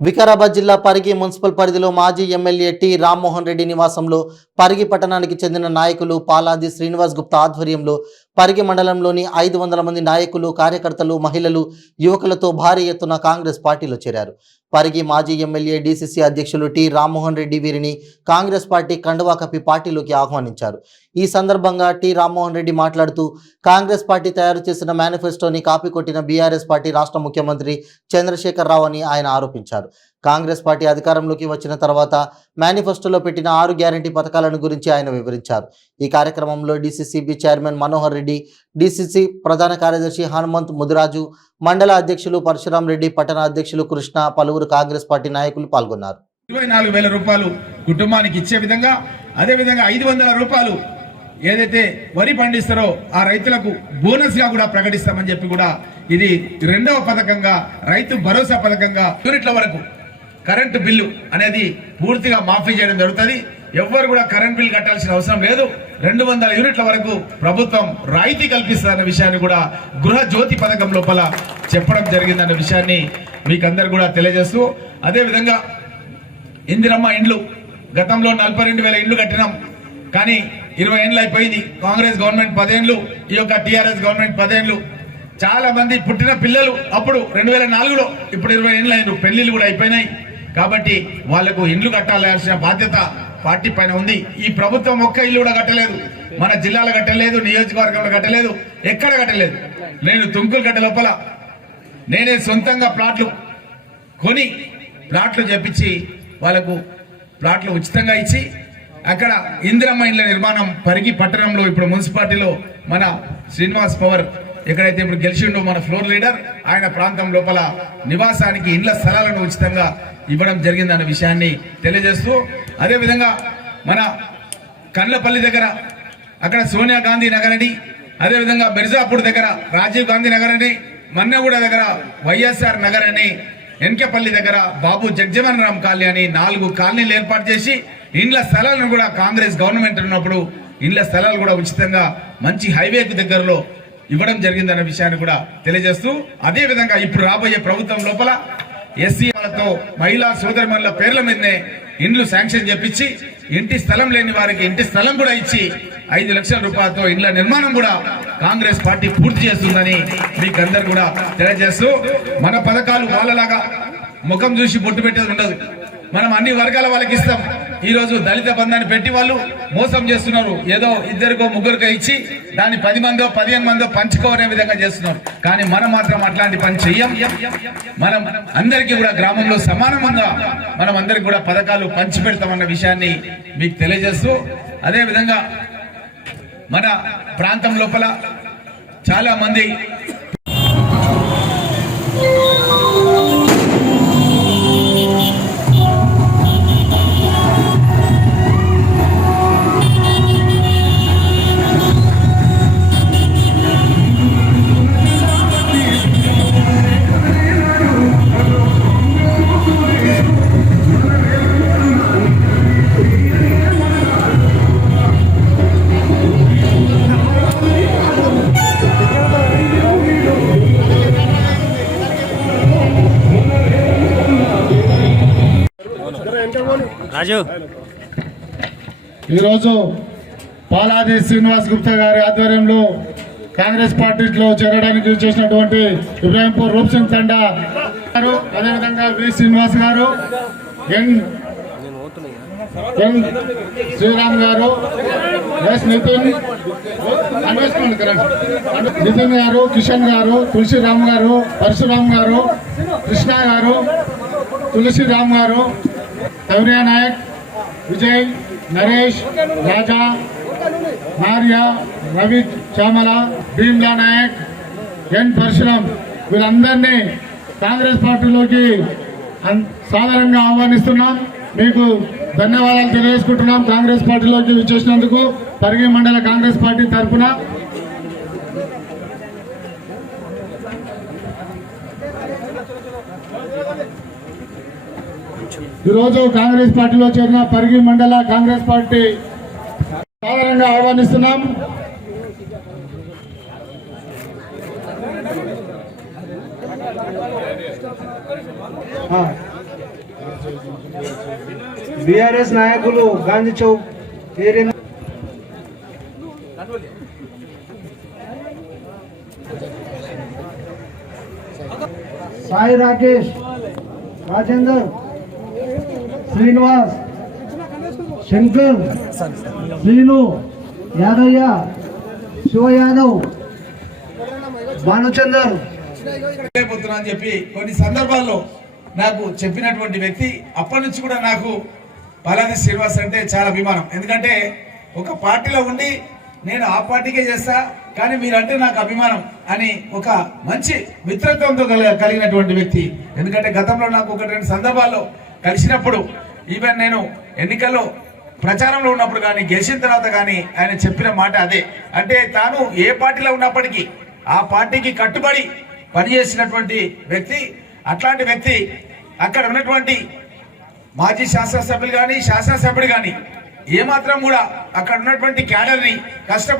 వికారాబాద్ జిల్లా పరిగి మున్సిపల్ పరిధిలో మాజీ ఎమ్మెల్యే టి రామ్మోహన్ రెడ్డి నివాసంలో పరిగి పట్టణానికి చెందిన నాయకులు పాలాది శ్రీనివాస్ గుప్తా ఆధ్వర్యంలో పరిగి మండలంలోని 500 మంది నాయకులు, కార్యకర్తలు, మహిళలు, యువకులతో భారీ ఎత్తున కాంగ్రెస్ పార్టీలో చేరారు. పరిగి మాజీ ఎమ్మెల్యే డీసీసీ అధ్యక్షులు టి రామ్మోహన్ రెడ్డి వీరిని కాంగ్రెస్ పార్టీ కండువా కప్పి పార్టీలోకి ఆహ్వానించారు. ఈ సందర్భంగా టి రామ్మోహన్ రెడ్డి మాట్లాడుతూ కాంగ్రెస్ పార్టీ తయారు చేసిన మేనిఫెస్టోని కాపీ కొట్టిన బీఆర్ఎస్ పార్టీ రాష్ట్ర ముఖ్యమంత్రి చంద్రశేఖర్ రావు అని ఆయన ఆరోపించారు. కాంగ్రెస్ పార్టీ అధికారంలోకి వచ్చిన తర్వాత మేనిఫెస్టోలో పెట్టిన 6 గ్యారంటీ పథకాలను గురించి ఆయన వివరించారు. ఈ కార్యక్రమంలో DCCB chairman Manohar Reddy, DCC ప్రధాన కార్యదర్శి హనుమంత్ ముదిరాజు, మండల అధ్యక్షులు పరశురాం రెడ్డి, పట్టణ అధ్యక్షులు కృష్ణ, పలువురు కాంగ్రెస్ పార్టీ నాయకులు పాల్గొన్నారు. 24,000 రూపాయలు కుటుంబానికి ఇచ్చే విధంగా, అదే విధంగా 500 రూపాయలు ఏదైతే వరి పండిస్తారో ఆ రైతులకు బోనస్ గా కూడా ప్రకటిస్తామని చెప్పి కూడా ఇది 2వ పథకంగా రైతు భరోసా పథకంగా యూనిట్ల వరకు కరెంటు బిల్లు అనేది పూర్తిగా మాఫీ చేయడం జరుగుతుంది. ఎవ్వరు కూడా కరెంట్ బిల్ కట్టాల్సిన అవసరం లేదు. 200 యూనిట్ల వరకు ప్రభుత్వం రాయితీ కల్పిస్తుందన్న విషయాన్ని కూడా గృహ జ్యోతి పథకం లోపల చెప్పడం జరిగిందన్న విషయాన్ని మీకందరు కూడా తెలియజేస్తూ, అదేవిధంగా ఇందిరమ్మ ఇండ్లు గతంలో 42,000 ఇండ్లు కట్టినాం. కానీ 20 ఏళ్ళు అయిపోయింది. కాంగ్రెస్ గవర్నమెంట్ 10 ఏళ్ళు, ఈ యొక్క టీఆర్ఎస్ గవర్నమెంట్ 10 ఏళ్ళు. చాలా మంది పుట్టిన పిల్లలు అప్పుడు 2004లో, ఇప్పుడు 20 ఏళ్ళు అయిన పెళ్లిళ్ళు కూడా అయిపోయినాయి. కాబట్టి వాళ్లకు ఇండ్లు కట్టాల్సిన బాధ్యత పార్టీ పైన ఉంది. ఈ ప్రభుత్వం ఒక్క ఇల్లు కూడా కట్టలేదు. మన జిల్లాలో కట్టలేదు, నియోజకవర్గంలో కట్టలేదు, ఎక్కడ కట్టలేదు. నేను తుంకులగడ్డ లోపల నేనే సొంతంగా ప్లాట్లు కొని ప్లాట్లు చేపించి వాళ్ళకు ప్లాట్లు ఉచితంగా ఇచ్చి అక్కడ ఇందిరమ్మ ఇండ్ల నిర్మాణం పరిగి పట్టణంలో ఇప్పుడు మున్సిపాలిటీలో మన శ్రీనివాస్ పవర్ ఎక్కడైతే ఇప్పుడు గెలిచిండో మన ఫ్లోర్ లీడర్, ఆయన ప్రాంతం లోపల నివాసానికి ఇండ్ల స్థలాలను ఉచితంగా ఇవ్వడం జరిగిందన్న విషయాన్ని తెలియజేస్తూ, అదేవిధంగా మన కండ్లపల్లి దగ్గర అక్కడ సోనియా గాంధీ నగర్ అని, అదేవిధంగా మిర్జాపూర్ దగ్గర రాజీవ్ గాంధీ నగర్ అని, మన్నగూడ దగ్గర వైఎస్ఆర్ నగర్ అని, ఎన్కేపల్లి దగ్గర బాబు జగ్జీవన్ రామ్ కాలనీ అని 4 కాలనీలు ఏర్పాటు చేసి ఇండ్ల స్థలాలను కూడా కాంగ్రెస్ గవర్నమెంట్ ఉన్నప్పుడు ఇండ్ల స్థలాలు కూడా ఉచితంగా మంచి హైవేకు దగ్గరలో ఇవ్వడం జరిగిందన్న విషయాన్ని కూడా తెలియజేస్తూ, అదే విధంగా ఇప్పుడు రాబోయే ప్రభుత్వం లోపల ఎస్సీ వాళ్ళతో మహిళా సోదరిమణుల పేర్ల మీదనే ఇండ్లు శాంక్షన్ చేపించి ఇంటి స్థలం లేని వారికి ఇంటి స్థలం కూడా ఇచ్చి 5 లక్షల రూపాయలతో ఇండ్ల నిర్మాణం కూడా కాంగ్రెస్ పార్టీ పూర్తి చేస్తుందని మీకు అందరు కూడా తెలియజేస్తూ, మన పథకాలు వాళ్ళలాగా ముఖం చూసి బొట్టు పెట్టేది ఉండదు. మనం అన్ని వర్గాల వాళ్ళకి ఇస్తాం. ఈ రోజు దళిత బంధాన్ని పెట్టి వాళ్ళు మోసం చేస్తున్నారు. ఏదో 2కో 3కో ఇచ్చి దాన్ని 10 మందో 15 మందో పంచుకోనే విధంగా చేస్తున్నారు. కానీ మనం మాత్రం అట్లాంటి పని చెయ్యం. మనం అందరికీ కూడా గ్రామంలో సమానంగా మనం అందరికి కూడా పథకాలు పంచి పెడతామన్న విషయాన్ని మీకు తెలియజేస్తూ, అదే విధంగా మన ప్రాంతం లోపల చాలా మంది ఈరోజు పాలాది శ్రీనివాస్ గుప్తా గారి ఆధ్వర్యంలో కాంగ్రెస్ పార్టీలో చేరడానికి చేసినటువంటి ఇబ్రాహింపూర్ రూప్ సింగ్ తండా గారు, అదేవిధంగా వి శ్రీనివాస్ గారు, ఎన్ శ్రీరామ్ గారు, ఎస్ నితిన్ గారు, కిషన్ గారు, తులసిరామ్ గారు, పరశురామ్ గారు, కృష్ణ గారు, తులసిరామ్ గారు, సౌర్య నాయక్, విజయ్, నరేష్, రాజా, మార్య, రవి చామల, భీమ్లా నాయక్, ఎన్ పరశురామ్, వీళ్ళందరినీ కాంగ్రెస్ పార్టీలోకి సాధారణంగా ఆహ్వానిస్తున్నాం. మీకు ధన్యవాదాలు తెలియజేసుకుంటున్నాం. కాంగ్రెస్ పార్టీలోకి విచ్చేసినందుకు పరిగి మండల కాంగ్రెస్ పార్టీ తరఫున ఈరోజు కాంగ్రెస్ పార్టీలో చేరిన పరిగి మండల కాంగ్రెస్ పార్టీ సాధారణంగా ఆహ్వానిస్తున్నాం. బీఆర్ఎస్ నాయకులు గాంధీ చౌక్ ఏరియా సాయి రాకేష్, రాజేందర్, శ్రీనివాస్, శంకర్, శ్రీను, యాదయ్య, శివ యాదవ్, భానుచందర్ పోతున్నా అని చెప్పి కొన్ని సందర్భాల్లో నాకు చెప్పినటువంటి వ్యక్తి. అప్పటి నుంచి కూడా నాకు పాలాది శ్రీనివాస్ అంటే చాలా అభిమానం. ఎందుకంటే ఒక పార్టీలో ఉండి నేను ఆ పార్టీకే చేస్తా, కానీ మీరంటే నాకు అభిమానం అని ఒక మంచి మిత్రత్వంతో కలిగినటువంటి వ్యక్తి. ఎందుకంటే గతంలో నాకు 1-2 సందర్భాల్లో కలిసినప్పుడు, ఈవెన్ నేను ఎన్నికల్లో ప్రచారంలో ఉన్నప్పుడు కానీ గెలిచిన తర్వాత కానీ ఆయన చెప్పిన మాట అదే. అంటే తాను ఏ పార్టీలో ఉన్నప్పటికీ ఆ పార్టీకి కట్టుబడి పనిచేసినటువంటి వ్యక్తి. అట్లాంటి వ్యక్తి అక్కడ ఉన్నటువంటి మాజీ శాసనసభ్యులు కానీ శాసనసభ్యుడు కానీ ఏమాత్రం కూడా అక్కడ ఉన్నటువంటి క్యాడర్ని కష్టం